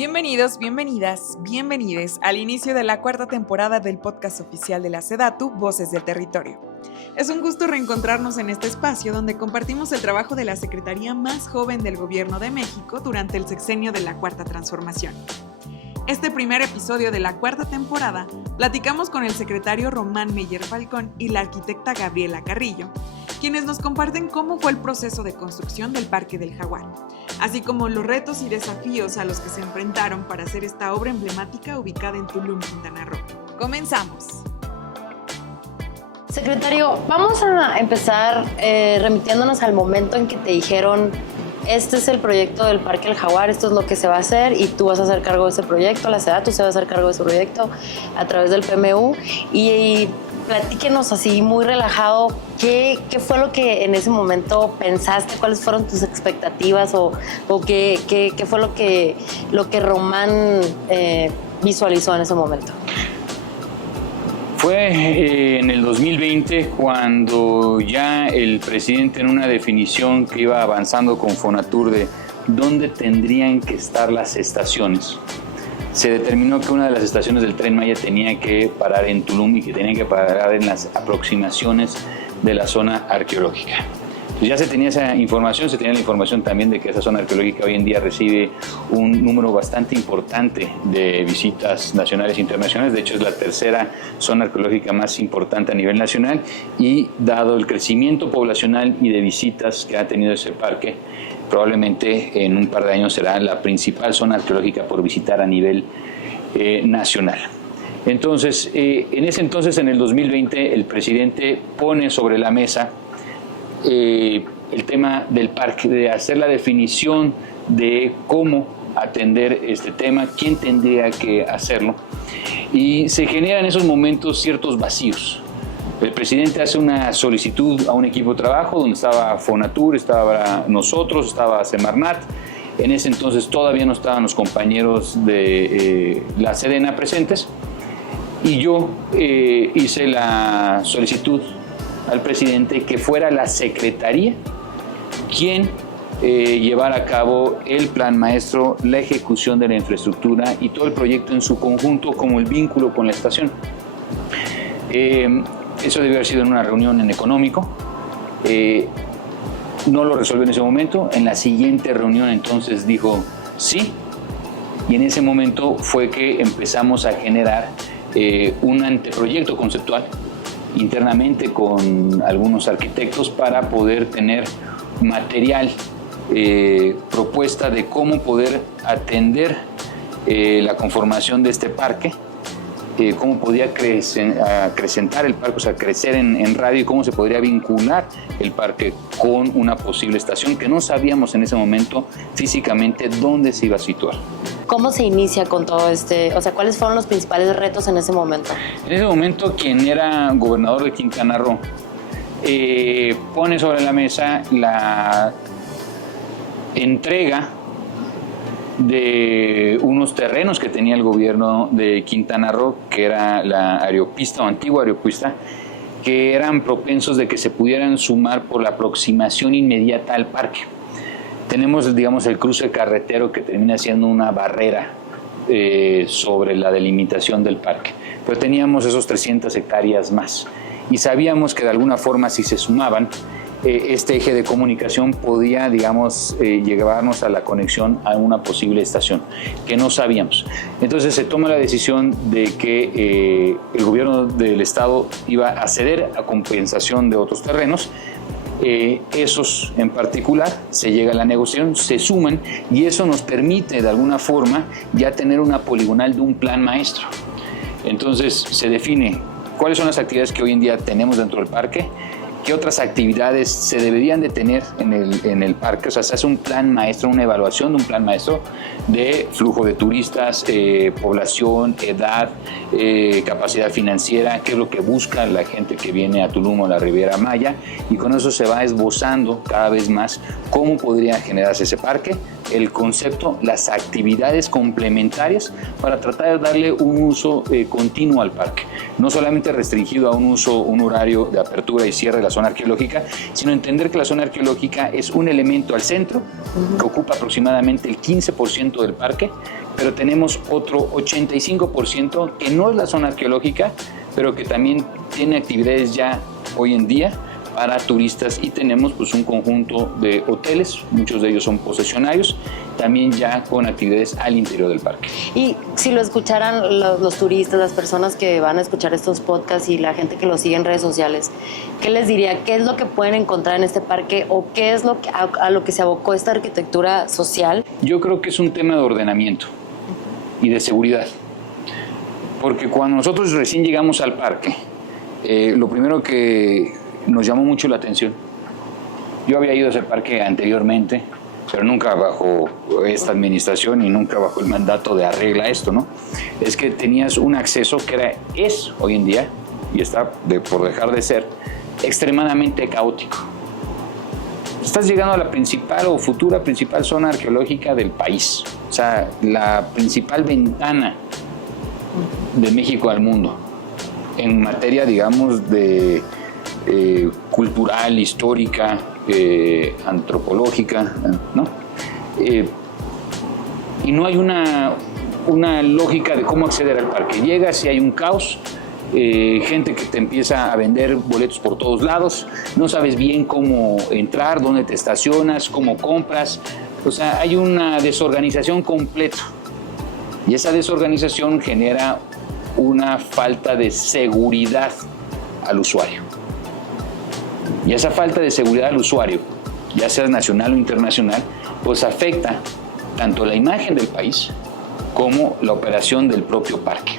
Bienvenidos, bienvenidas, bienvenides al inicio de la cuarta temporada del podcast oficial de la SEDATU, Voces del Territorio. Es un gusto reencontrarnos en este espacio donde compartimos el trabajo de la secretaría más joven del Gobierno de México durante el sexenio de la Cuarta Transformación. Este primer episodio de la cuarta temporada, platicamos con el secretario Román Meyer Falcón y la arquitecta Gabriela Carrillo, quienes nos comparten cómo fue el proceso de construcción del Parque del Jaguar, así como los retos y desafíos a los que se enfrentaron para hacer esta obra emblemática ubicada en Tulum, Quintana Roo. ¡Comenzamos! Secretario, vamos a empezar remitiéndonos al momento en que te dijeron: este es el proyecto del Parque del Jaguar, esto es lo que se va a hacer y tú vas a hacer cargo de ese proyecto, la SEDATU se va a hacer cargo de ese proyecto a través del PMU. Y platíquenos así muy relajado, ¿qué fue lo que en ese momento pensaste? ¿Cuáles fueron tus expectativas o qué fue lo que Román visualizó en ese momento? Fue en el 2020 cuando ya el presidente, en una definición que iba avanzando con Fonatur de dónde tendrían que estar las estaciones, se determinó que una de las estaciones del Tren Maya tenía que parar en Tulum y que tenía que parar en las aproximaciones de la zona arqueológica. Ya se tenía esa información, se tenía la información también de que esa zona arqueológica hoy en día recibe un número bastante importante de visitas nacionales e internacionales. De hecho, es la tercera zona arqueológica más importante a nivel nacional y dado el crecimiento poblacional y de visitas que ha tenido ese parque, probablemente en un par de años será la principal zona arqueológica por visitar a nivel nacional. Entonces, en el 2020, el presidente pone sobre la mesa el tema del parque, de hacer la definición de cómo atender este tema, quién tendría que hacerlo, y se generan en esos momentos ciertos vacíos. El presidente hace una solicitud a un equipo de trabajo donde estaba Fonatur, estaba nosotros, estaba Semarnat. En ese entonces todavía no estaban los compañeros de la Sedena presentes, y yo hice la solicitud al presidente que fuera la secretaría quien llevara a cabo el plan maestro, la ejecución de la infraestructura y todo el proyecto en su conjunto como el vínculo con la estación. Eso debió haber sido en una reunión en económico. No lo resolvió en ese momento. En la siguiente reunión entonces dijo sí, y en ese momento fue que empezamos a generar un anteproyecto conceptual internamente con algunos arquitectos para poder tener material, propuesta de cómo poder atender la conformación de este parque, cómo podía acrecentar el parque, o sea, crecer en radio, y cómo se podría vincular el parque con una posible estación que no sabíamos en ese momento físicamente dónde se iba a situar. ¿Cómo se inicia con todo cuáles fueron los principales retos en ese momento? En ese momento, quien era gobernador de Quintana Roo pone sobre la mesa la entrega de unos terrenos que tenía el gobierno de Quintana Roo, que era la aeropista o antigua aeropista, que eran propensos de que se pudieran sumar por la aproximación inmediata al parque. Tenemos, digamos, el cruce carretero que termina siendo una barrera sobre la delimitación del parque, pero teníamos esos 300 hectáreas más y sabíamos que de alguna forma, si se sumaban, este eje de comunicación podía, digamos, llevarnos a la conexión a una posible estación, que no sabíamos. Entonces se toma la decisión de que el gobierno del estado iba a ceder a compensación de otros terrenos. Esos en particular, se llega a la negociación, se suman, y eso nos permite de alguna forma ya tener una poligonal de un plan maestro. Entonces se define cuáles son las actividades que hoy en día tenemos dentro del parque, qué otras actividades se deberían de tener en el parque. O sea, se hace un plan maestro, una evaluación de un plan maestro de flujo de turistas, población, edad, capacidad financiera, qué es lo que busca la gente que viene a Tulum o a la Riviera Maya, y con eso se va esbozando cada vez más cómo podría generarse ese parque, el concepto, las actividades complementarias para tratar de darle un uso continuo al parque, no solamente restringido a un horario de apertura y cierre de la zona arqueológica, sino entender que la zona arqueológica es un elemento al centro que ocupa aproximadamente el 15% del parque, pero tenemos otro 85% que no es la zona arqueológica, pero que también tiene actividades ya hoy en día para turistas, y tenemos pues un conjunto de hoteles, muchos de ellos son posesionarios, también ya con actividades al interior del parque. Y si lo escucharan los turistas, las personas que van a escuchar estos podcasts y la gente que lo sigue en redes sociales, ¿qué les diría? ¿Qué es lo que pueden encontrar en este parque o qué es lo que, a lo que se abocó esta arquitectura social? Yo creo que es un tema de ordenamiento y de seguridad, porque cuando nosotros recién llegamos al parque, lo primero que nos llamó mucho la atención, yo había ido a ese parque anteriormente, pero nunca bajo esta administración y nunca bajo el mandato de arregla esto, ¿no? Es que tenías un acceso que es hoy en día, y está por dejar de ser, extremadamente caótico. Estás llegando a la principal o futura principal zona arqueológica del país, o sea, la principal ventana de México al mundo, en materia, digamos, de cultural, histórica, antropológica, ¿no? Y no hay una lógica de cómo acceder al parque. Llegas y hay un caos, gente que te empieza a vender boletos por todos lados, no sabes bien cómo entrar, dónde te estacionas, cómo compras, o sea, hay una desorganización completa, y esa desorganización genera una falta de seguridad al usuario. Y esa falta de seguridad al usuario, ya sea nacional o internacional, pues afecta tanto la imagen del país como la operación del propio parque.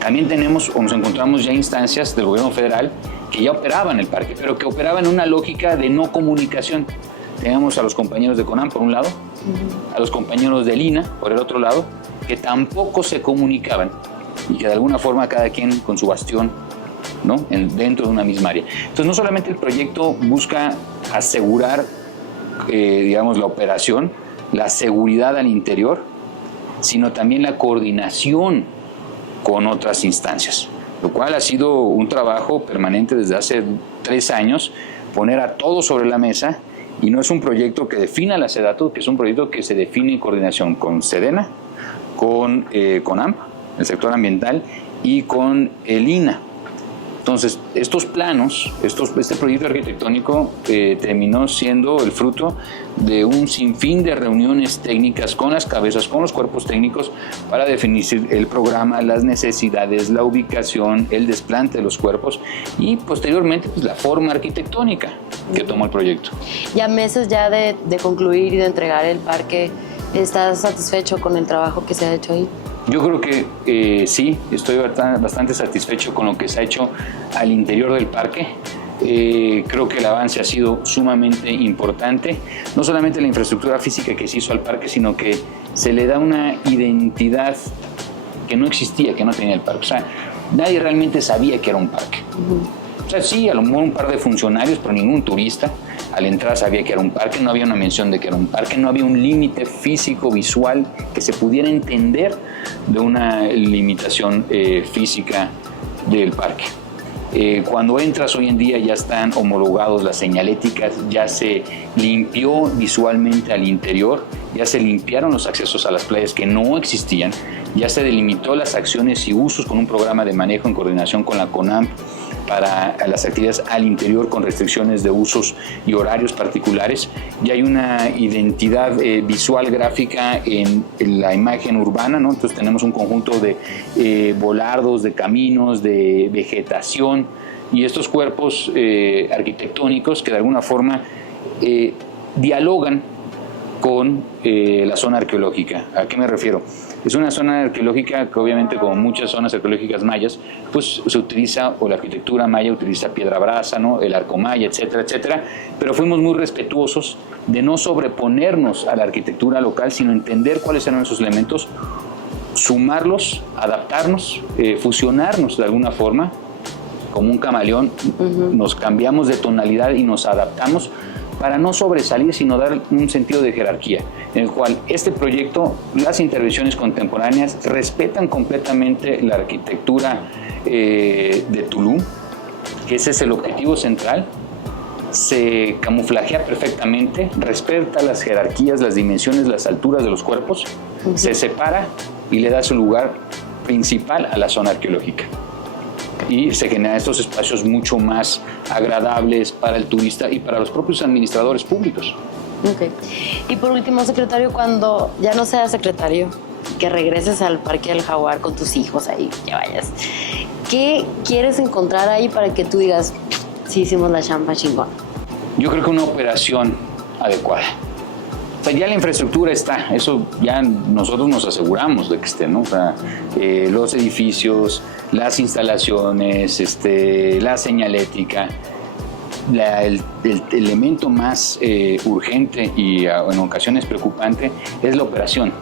También tenemos o nos encontramos ya instancias del gobierno federal que ya operaban el parque, pero que operaban en una lógica de no comunicación. Tenemos a los compañeros de CONAM por un lado, a los compañeros del INAH por el otro lado, que tampoco se comunicaban y que de alguna forma cada quien con su bastión, ¿no? Dentro de una misma área. Entonces, no solamente el proyecto busca asegurar, digamos, la operación, la seguridad al interior, sino también la coordinación con otras instancias, lo cual ha sido un trabajo permanente desde hace 3 años, poner a todos sobre la mesa, y no es un proyecto que defina la SEDATU, que es un proyecto que se define en coordinación con SEDENA, con CONAM, el sector ambiental, y con el INAH. Entonces, estos planos, este proyecto arquitectónico terminó siendo el fruto de un sinfín de reuniones técnicas con las cabezas, con los cuerpos técnicos, para definir el programa, las necesidades, la ubicación, el desplante de los cuerpos y posteriormente pues, la forma arquitectónica que tomó el proyecto. Ya meses ya de concluir y de entregar el parque, ¿estás satisfecho con el trabajo que se ha hecho ahí? Yo creo que sí, estoy bastante satisfecho con lo que se ha hecho al interior del parque. Creo que el avance ha sido sumamente importante, no solamente la infraestructura física que se hizo al parque, sino que se le da una identidad que no existía, que no tenía el parque. O sea, nadie realmente sabía que era un parque. O sea, sí, a lo mejor un par de funcionarios, pero ningún turista al entrar sabía que era un parque, no había una mención de que era un parque, no había un límite físico, visual, que se pudiera entender de una limitación física del parque. Cuando entras hoy en día ya están homologados las señaléticas, ya se limpió visualmente al interior, ya se limpiaron los accesos a las playas que no existían, ya se delimitó las acciones y usos con un programa de manejo en coordinación con la CONAM para las actividades al interior con restricciones de usos y horarios particulares. Ya hay una identidad visual gráfica en la imagen urbana, ¿no? Entonces tenemos un conjunto de volardos, de caminos, de vegetación y estos cuerpos arquitectónicos que de alguna forma dialogan con la zona arqueológica. ¿A qué me refiero? Es una zona arqueológica que obviamente, como muchas zonas arqueológicas mayas, pues se utiliza, o la arquitectura maya utiliza piedra brasa, ¿no? El arco maya, etcétera, etcétera, pero fuimos muy respetuosos de no sobreponernos a la arquitectura local, sino entender cuáles eran esos elementos, sumarlos, adaptarnos, fusionarnos de alguna forma, como un camaleón, nos cambiamos de tonalidad y nos adaptamos para no sobresalir, sino dar un sentido de jerarquía, en el cual este proyecto, las intervenciones contemporáneas respetan completamente la arquitectura de Tulum, que ese es el objetivo central, se camuflajea perfectamente, respeta las jerarquías, las dimensiones, las alturas de los cuerpos, se separa y le da su lugar principal a la zona arqueológica. Y se generan estos espacios mucho más agradables para el turista y para los propios administradores públicos. Okay. Y por último, secretario, cuando ya no seas secretario, que regreses al Parque del Jaguar con tus hijos ahí, que vayas, ¿qué quieres encontrar ahí para que tú digas, sí hicimos la chamba chingón? Yo creo que una operación adecuada. O sea, ya la infraestructura está, eso ya nosotros nos aseguramos de que esté, ¿no? O sea, los edificios, las instalaciones, la señalética. El elemento más urgente y en ocasiones preocupante es la operación.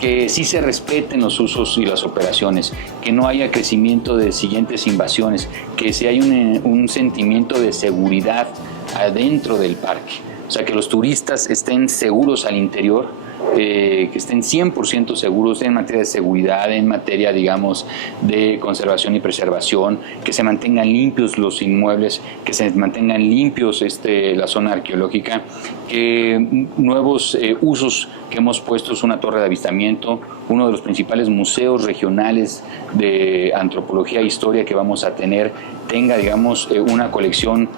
Que sí se respeten los usos y las operaciones, que no haya crecimiento de siguientes invasiones, que sí haya un sentimiento de seguridad adentro del parque. O sea, que los turistas estén seguros al interior, que estén 100% seguros en materia de seguridad, en materia, digamos, de conservación y preservación, que se mantengan limpios los inmuebles, que se mantengan limpios la zona arqueológica, que nuevos usos que hemos puesto es una torre de avistamiento, uno de los principales museos regionales de antropología e historia que vamos a tener, tenga, digamos, una colección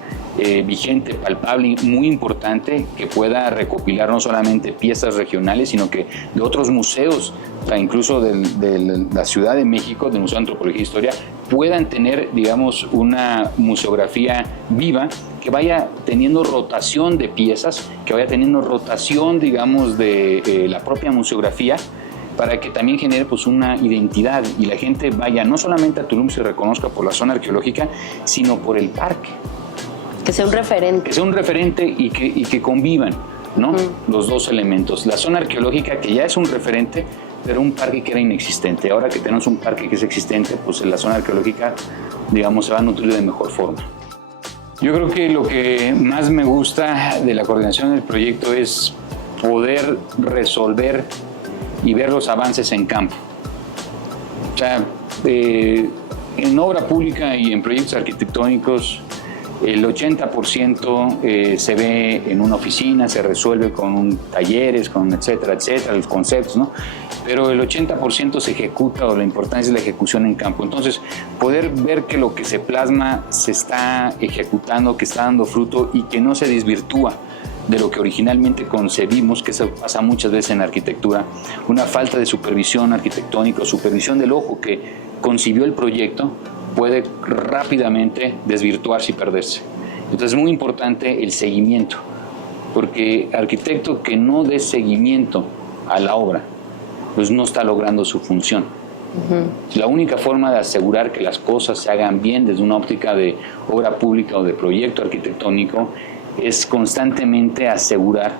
vigente, palpable, muy importante, que pueda recopilar no solamente piezas regionales, sino que de otros museos, o sea, incluso de la Ciudad de México, del Museo de Antropología e Historia, puedan tener, digamos, una museografía viva que vaya teniendo rotación de piezas, que vaya teniendo rotación, digamos, de la propia museografía, para que también genere pues una identidad y la gente vaya no solamente a Tulum se reconozca por la zona arqueológica, sino por el parque. Que sea un referente. Que sea un referente y que convivan, ¿no? Los dos elementos. La zona arqueológica, que ya es un referente, pero un parque que era inexistente. Ahora que tenemos un parque que es existente, pues la zona arqueológica, digamos, se va a nutrir de mejor forma. Yo creo que lo que más me gusta de la coordinación del proyecto es poder resolver y ver los avances en campo. O sea, en obra pública y en proyectos arquitectónicos, el 80% se ve en una oficina, se resuelve con talleres, con etcétera, los conceptos, ¿no? Pero el 80% se ejecuta, o la importancia es la ejecución en campo. Entonces, poder ver que lo que se plasma se está ejecutando, que está dando fruto y que no se desvirtúa de lo que originalmente concebimos, que eso pasa muchas veces en arquitectura, una falta de supervisión arquitectónica, supervisión del ojo que concibió el proyecto, puede rápidamente desvirtuarse y perderse. Entonces es muy importante el seguimiento, porque arquitecto que no dé seguimiento a la obra, pues no está logrando su función. La única forma de asegurar que las cosas se hagan bien desde una óptica de obra pública o de proyecto arquitectónico es constantemente asegurar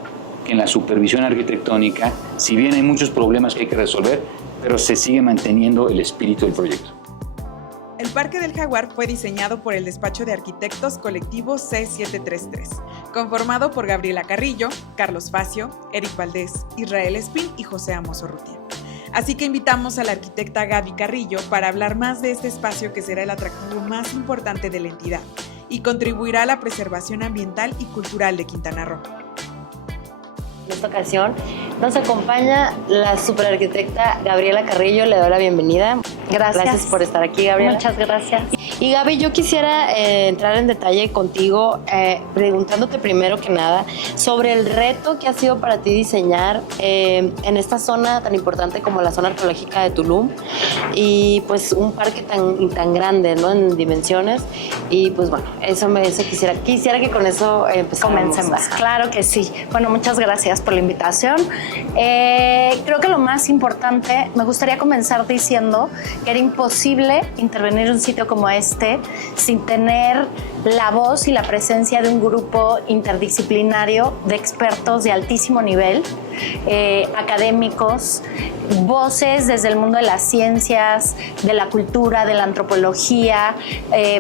que en la supervisión arquitectónica, si bien hay muchos problemas que hay que resolver, pero se sigue manteniendo el espíritu del proyecto. El Parque del Jaguar fue diseñado por el despacho de arquitectos colectivo C733, conformado por Gabriela Carrillo, Carlos Facio, Eric Valdés, Israel Espín y José Amos Urrutia. Así que invitamos a la arquitecta Gaby Carrillo para hablar más de este espacio que será el atractivo más importante de la entidad y contribuirá a la preservación ambiental y cultural de Quintana Roo. En esta ocasión nos acompaña la superarquitecta Gabriela Carrillo. Le doy la bienvenida. Gracias por estar aquí, Gabriela. Muchas gracias. Y Gaby, yo quisiera entrar en detalle contigo, preguntándote primero que nada sobre el reto que ha sido para ti diseñar en esta zona tan importante como la zona arqueológica de Tulum, y pues un parque tan grande, ¿no?, en dimensiones. Y pues bueno, eso quisiera que con eso Comencemos. Claro que sí. Bueno, muchas gracias por la invitación. Creo que lo más importante, me gustaría comenzar diciendo que era imposible intervenir en un sitio como este sin tener la voz y la presencia de un grupo interdisciplinario de expertos de altísimo nivel, académicos, voces desde el mundo de las ciencias, de la cultura, de la antropología,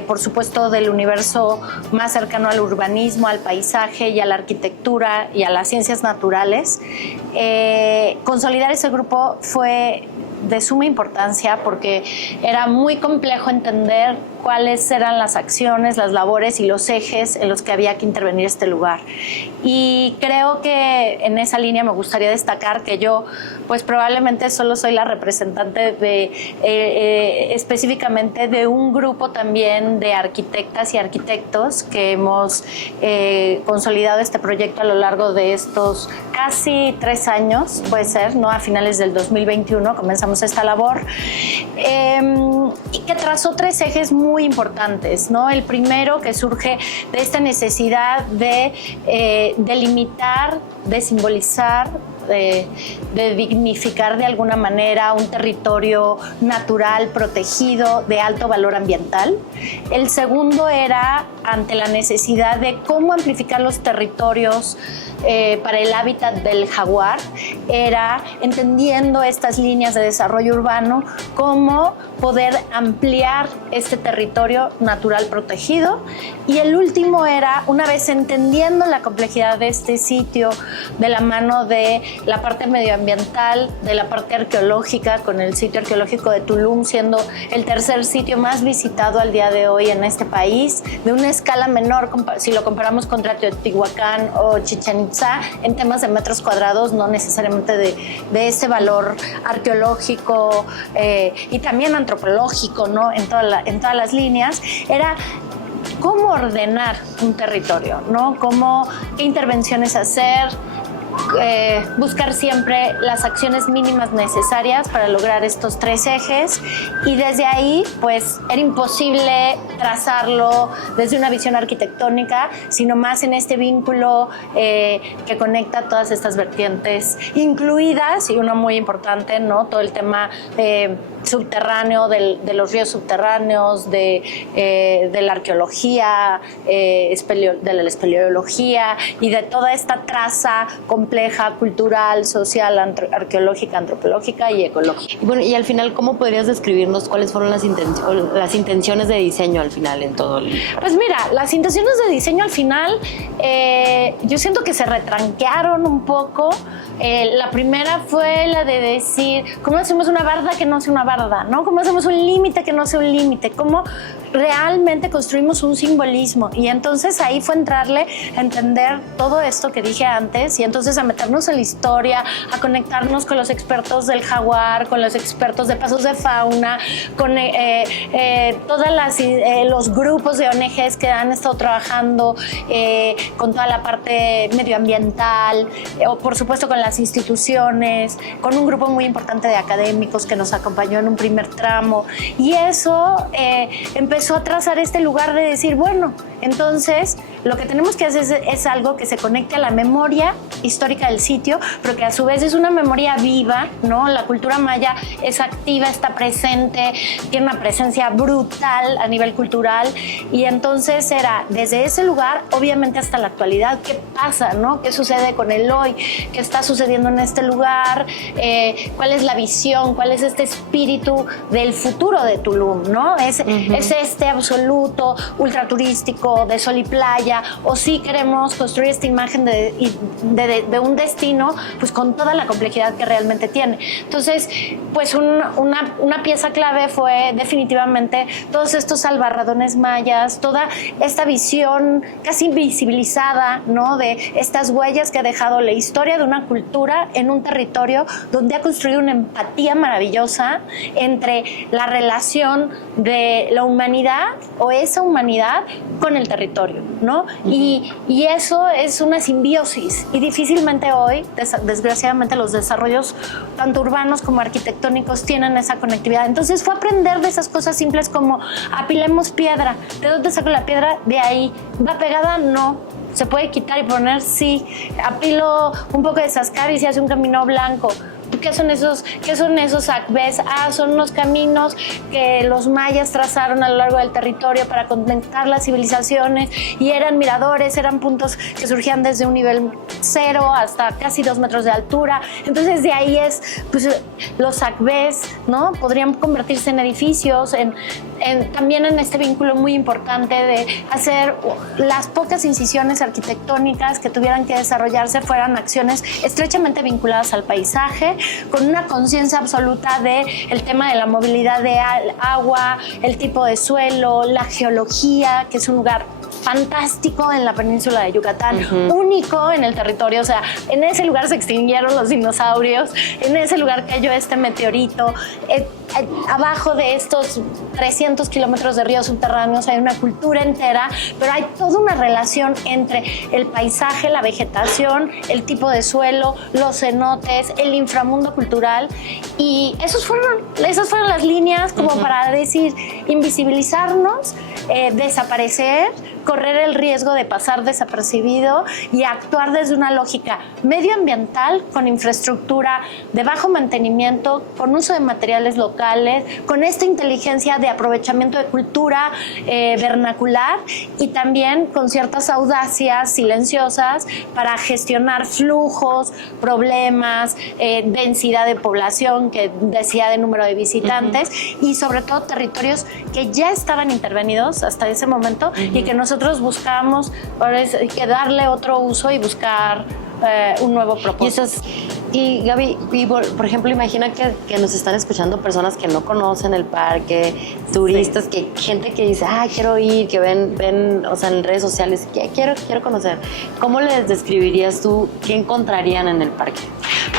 por supuesto del universo más cercano al urbanismo, al paisaje y a la arquitectura y a las ciencias naturales. Consolidar ese grupo fue de suma importancia porque era muy complejo entender cuáles eran las acciones, las labores y los ejes en los que había que intervenir este lugar. Y creo que en esa línea me gustaría destacar que yo, pues probablemente solo soy la representante de, específicamente de un grupo también de arquitectas y arquitectos que hemos consolidado este proyecto a lo largo de estos casi 3 años, puede ser, ¿no? A finales del 2021 comenzamos esta labor, y que trazó 3 ejes muy importantes, ¿no? El primero, que surge de esta necesidad de delimitar, de simbolizar, de dignificar de alguna manera un territorio natural protegido de alto valor ambiental. El segundo era ante la necesidad de cómo amplificar los territorios para el hábitat del jaguar, era entendiendo estas líneas de desarrollo urbano, cómo poder ampliar este territorio natural protegido. Y el último era, una vez entendiendo la complejidad de este sitio, de la mano de la parte medioambiental, de la parte arqueológica, con el sitio arqueológico de Tulum siendo el 3er sitio más visitado al día de hoy en este país, de una escala menor si lo comparamos contra Teotihuacán o Chichén Itzá, en temas de metros cuadrados, no necesariamente de ese valor arqueológico y también antropológico, ¿no? En todas las líneas, era cómo ordenar un territorio, ¿no? Qué intervenciones hacer, buscar siempre las acciones mínimas necesarias para lograr estos 3 ejes, y desde ahí pues era imposible trazarlo desde una visión arquitectónica, sino más en este vínculo que conecta todas estas vertientes, incluidas, y uno muy importante, ¿no? Todo el tema subterráneo, de los ríos subterráneos, de la arqueología, de la espeleología y de toda esta traza compleja, cultural, social, arqueológica, antropológica y ecológica. Y bueno, y al final, ¿cómo podrías describirnos cuáles fueron las intenciones de diseño al final en todo el...? Pues mira, las intenciones de diseño al final, yo siento que se retranquearon un poco. La primera fue la de decir, ¿cómo hacemos una barda que no sea una barda, ¿no? ¿Cómo hacemos un límite que no sea un límite? ¿Cómo realmente construimos un simbolismo? Y entonces ahí fue entrarle a entender todo esto que dije antes, y entonces a meternos en la historia, a conectarnos con los expertos del jaguar, con los expertos de pasos de fauna, con todos los grupos de ONGs que han estado trabajando con toda la parte medioambiental, o por supuesto con las instituciones, con un grupo muy importante de académicos que nos acompañó en un primer tramo, y eso empezó a trazar este lugar de decir, bueno, entonces lo que tenemos que hacer es algo que se conecte a la memoria histórica del sitio, pero que a su vez es una memoria viva, ¿no? La cultura maya es activa, está presente, tiene una presencia brutal a nivel cultural, y entonces era desde ese lugar, obviamente hasta la actualidad, ¿qué pasa, no? ¿Qué sucede con el hoy? ¿Qué está sucediendo en este lugar? ¿Cuál es la visión? ¿Cuál es este espíritu del futuro de Tulum, no? ¿Es este absoluto ultraturístico de sol y playa, o sí queremos construir esta imagen de un destino pues con toda la complejidad que realmente tiene? Entonces, pues una pieza clave fue definitivamente todos estos albarradones mayas, toda esta visión casi invisibilizada, ¿no? De estas huellas que ha dejado la historia de una cultura en un territorio donde ha construido una empatía maravillosa entre la relación de la humanidad o esa humanidad con el territorio, ¿no? Y eso es una simbiosis, y difícilmente hoy, desgraciadamente, los desarrollos tanto urbanos como arquitectónicos tienen esa conectividad. Entonces fue aprender de esas cosas simples como apilemos piedra. ¿De dónde saco la piedra? De ahí. ¿Va pegada? No. ¿Se puede quitar y poner? Sí. Apilo un poco de sascar y se hace un camino blanco. ¿Qué son esos acbés? Son unos caminos que los mayas trazaron a lo largo del territorio para conectar las civilizaciones, y eran miradores, eran puntos que surgían desde un nivel 0 hasta casi 2 metros de altura. Entonces de ahí pues los acbés, ¿no? Podrían convertirse en edificios, también en este vínculo muy importante de hacer las pocas incisiones arquitectónicas que tuvieran que desarrollarse fueran acciones estrechamente vinculadas al paisaje, con una conciencia absoluta del tema de la movilidad de agua, el tipo de suelo, la geología, que es un lugar fantástico en la península de Yucatán, único en el territorio. O sea, en ese lugar se extinguieron los dinosaurios, en ese lugar cayó este meteorito. Abajo de estos 300 kilómetros de ríos subterráneos hay una cultura entera, pero hay toda una relación entre el paisaje, la vegetación, el tipo de suelo, los cenotes, el inframundo cultural, y esas fueron las líneas como para decir, invisibilizarnos, desaparecer, correr el riesgo de pasar desapercibido y actuar desde una lógica medioambiental, con infraestructura de bajo mantenimiento, con uso de materiales locales, con esta inteligencia de aprovechamiento de cultura vernacular, y también con ciertas audacias silenciosas para gestionar flujos, problemas, densidad de población, que decía de número de visitantes, y sobre todo territorios que ya estaban intervenidos hasta ese momento y que nosotros buscamos que darle otro uso y buscar un nuevo propósito. Y Gaby, por ejemplo, imagina que nos están escuchando personas que no conocen el parque, turistas, gente que dice, quiero ir, que ven, o sea, en redes sociales, que quiero conocer. ¿Cómo les describirías tú qué encontrarían en el parque?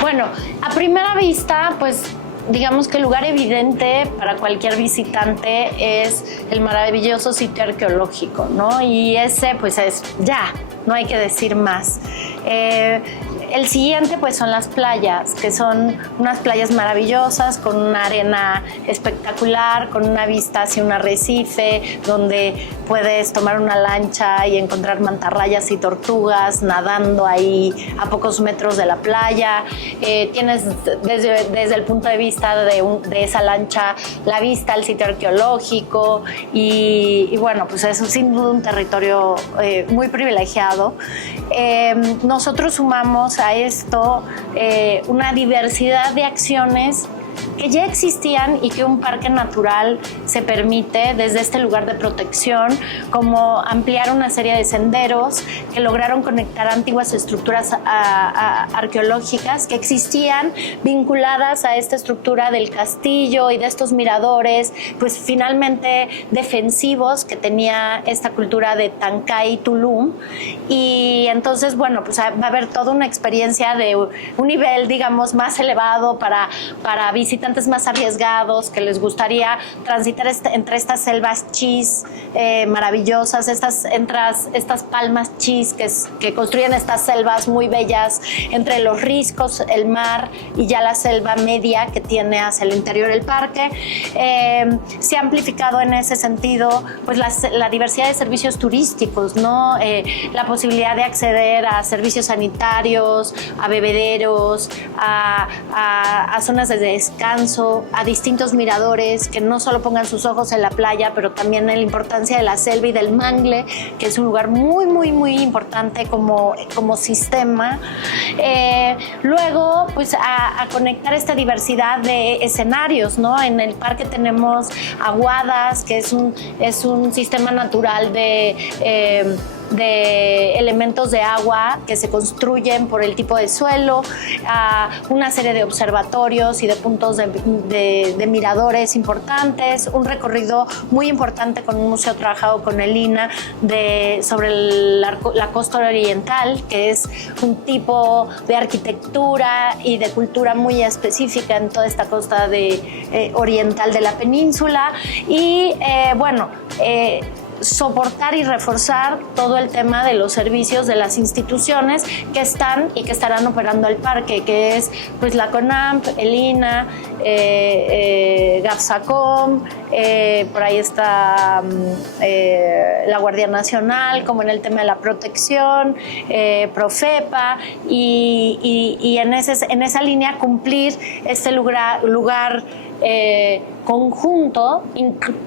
Bueno, a primera vista, pues digamos que el lugar evidente para cualquier visitante es el maravilloso sitio arqueológico, ¿no? Y ese, pues no hay que decir más. El siguiente, pues, son las playas, que son unas playas maravillosas, con una arena espectacular, con una vista hacia un arrecife, donde puedes tomar una lancha y encontrar mantarrayas y tortugas nadando ahí a pocos metros de la playa. Tienes desde el punto de vista de esa lancha la vista al sitio arqueológico, y bueno, pues es sin duda un territorio muy privilegiado. Nosotros sumamos a esto una diversidad de acciones que ya existían y que un parque natural se permite desde este lugar de protección, como ampliar una serie de senderos que lograron conectar antiguas estructuras arqueológicas que existían vinculadas a esta estructura del castillo y de estos miradores, pues finalmente defensivos, que tenía esta cultura de Tancay y Tulum. Y entonces, bueno, pues va a haber toda una experiencia de un nivel, digamos, más elevado para visitantes más arriesgados que les gustaría transitar entre estas selvas chis maravillosas, estas palmas chis que construyen estas selvas muy bellas entre los riscos, el mar y ya la selva media que tiene hacia el interior del parque. Se ha amplificado en ese sentido pues la diversidad de servicios turísticos, ¿no? La posibilidad de acceder a servicios sanitarios, a bebederos, a zonas de descanso, a distintos miradores que no solo pongan sus ojos en la playa, pero también en la importancia de la selva y del mangle, que es un lugar muy, muy, muy importante como sistema. Luego, pues a conectar esta diversidad de escenarios, ¿no? En el parque tenemos aguadas, que es un sistema natural de elementos de agua que se construyen por el tipo de suelo, una serie de observatorios y de puntos de miradores importantes, un recorrido muy importante con un museo trabajado con el INA sobre la costa oriental, que es un tipo de arquitectura y de cultura muy específica en toda esta costa oriental de la península. Y soportar y reforzar todo el tema de los servicios de las instituciones que están y que estarán operando el parque, que es pues la CONAMP, el INA, GAFSACOM, por ahí está la Guardia Nacional, como en el tema de la protección, Profepa, y en esa línea cumplir este lugar conjunto,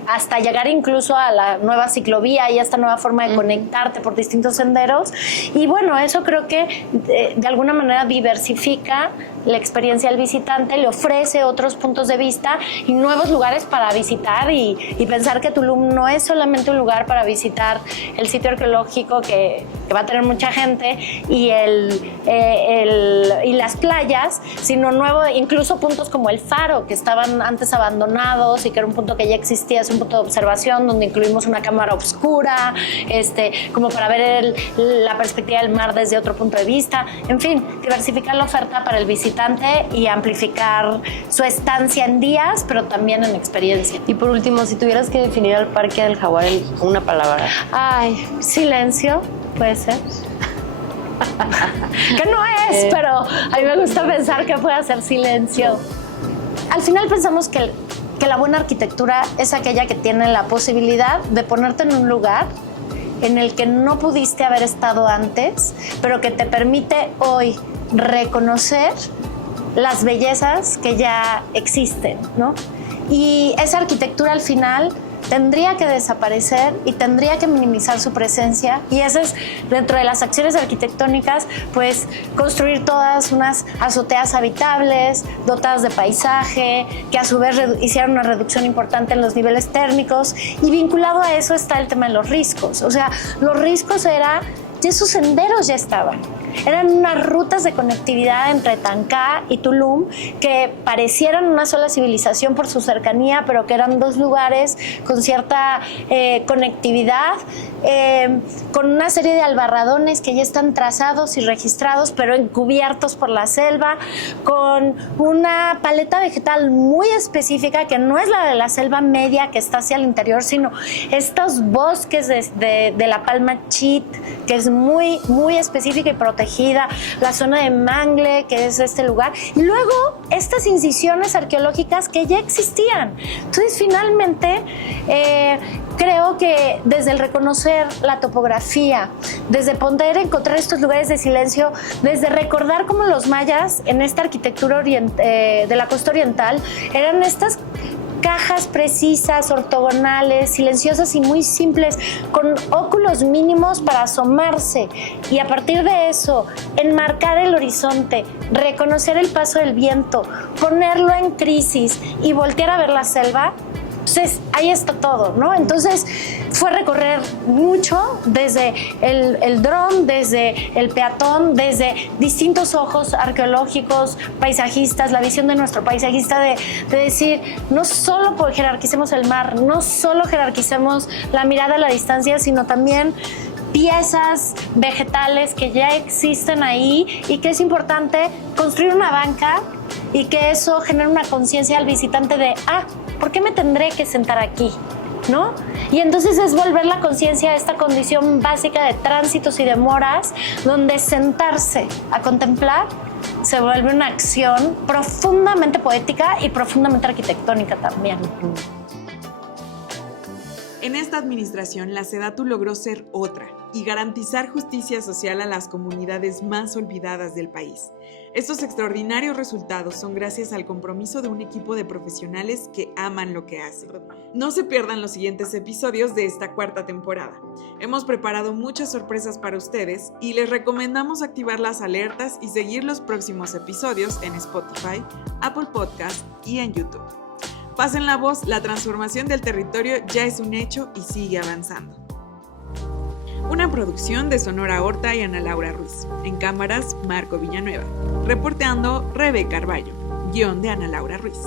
hasta llegar incluso a la nueva ciclovía y a esta nueva forma de conectarte por distintos senderos. Y bueno, eso creo que de alguna manera diversifica la experiencia al visitante, le ofrece otros puntos de vista y nuevos lugares para visitar y pensar que Tulum no es solamente un lugar para visitar el sitio arqueológico que va a tener mucha gente y las playas, sino incluso puntos como el Faro, que estaban antes abandonados y que era un punto que ya existía, es un punto de observación donde incluimos una cámara oscura, como para ver la perspectiva del mar desde otro punto de vista. En fin, diversificar la oferta para el visitante y amplificar su estancia en días, pero también en experiencia. Y por último, si tuvieras que definir al Parque del Jaguar en una palabra. Ay, silencio, puede ser. Que no es, pero a mí me gusta pensar que puede ser silencio. Al final pensamos que la buena arquitectura es aquella que tiene la posibilidad de ponerte en un lugar en el que no pudiste haber estado antes, pero que te permite hoy reconocer las bellezas que ya existen, ¿no? Y esa arquitectura al final tendría que desaparecer y tendría que minimizar su presencia, y eso es, dentro de las acciones arquitectónicas, pues construir todas unas azoteas habitables, dotadas de paisaje, que a su vez hicieran una reducción importante en los niveles térmicos, y vinculado a eso está el tema de los riscos. O sea, los riscos esos senderos ya estaban. Eran unas rutas de conectividad entre Tancá y Tulum que parecieran una sola civilización por su cercanía, pero que eran dos lugares con cierta conectividad, con una serie de albarradones que ya están trazados y registrados, pero encubiertos por la selva, con una paleta vegetal muy específica que no es la de la selva media que está hacia el interior, sino estos bosques de la palma chit, que es muy, muy específica y protegida, la zona de Mangle, que es este lugar, y luego estas incisiones arqueológicas que ya existían. Entonces, finalmente, creo que desde el reconocer la topografía, desde poder encontrar estos lugares de silencio, desde recordar cómo los mayas en esta arquitectura de la costa oriental eran estas cajas precisas, ortogonales, silenciosas y muy simples, con óculos mínimos para asomarse, y a partir de eso enmarcar el horizonte, reconocer el paso del viento, ponerlo en crisis y voltear a ver la selva. Entonces, ahí está todo, ¿no? Entonces, fue recorrer mucho, desde el dron, desde el peatón, desde distintos ojos arqueológicos, paisajistas, la visión de nuestro paisajista de decir, no solo jerarquicemos el mar, no solo jerarquicemos la mirada a la distancia, sino también piezas vegetales que ya existen ahí, y que es importante construir una banca y que eso genere una conciencia al visitante de, ¿por qué me tendré que sentar aquí? ¿No? Y entonces es volver la conciencia a esta condición básica de tránsitos y demoras, donde sentarse a contemplar se vuelve una acción profundamente poética y profundamente arquitectónica también. En esta administración, la SEDATU logró ser otra y garantizar justicia social a las comunidades más olvidadas del país. Estos extraordinarios resultados son gracias al compromiso de un equipo de profesionales que aman lo que hacen. No se pierdan los siguientes episodios de esta cuarta temporada. Hemos preparado muchas sorpresas para ustedes y les recomendamos activar las alertas y seguir los próximos episodios en Spotify, Apple Podcast y en YouTube. Pasen la voz, la transformación del territorio ya es un hecho y sigue avanzando. Una producción de Sonora Horta y Ana Laura Ruiz. En cámaras, Marco Villanueva. Reporteando, Rebeca Carballo. Guión de Ana Laura Ruiz.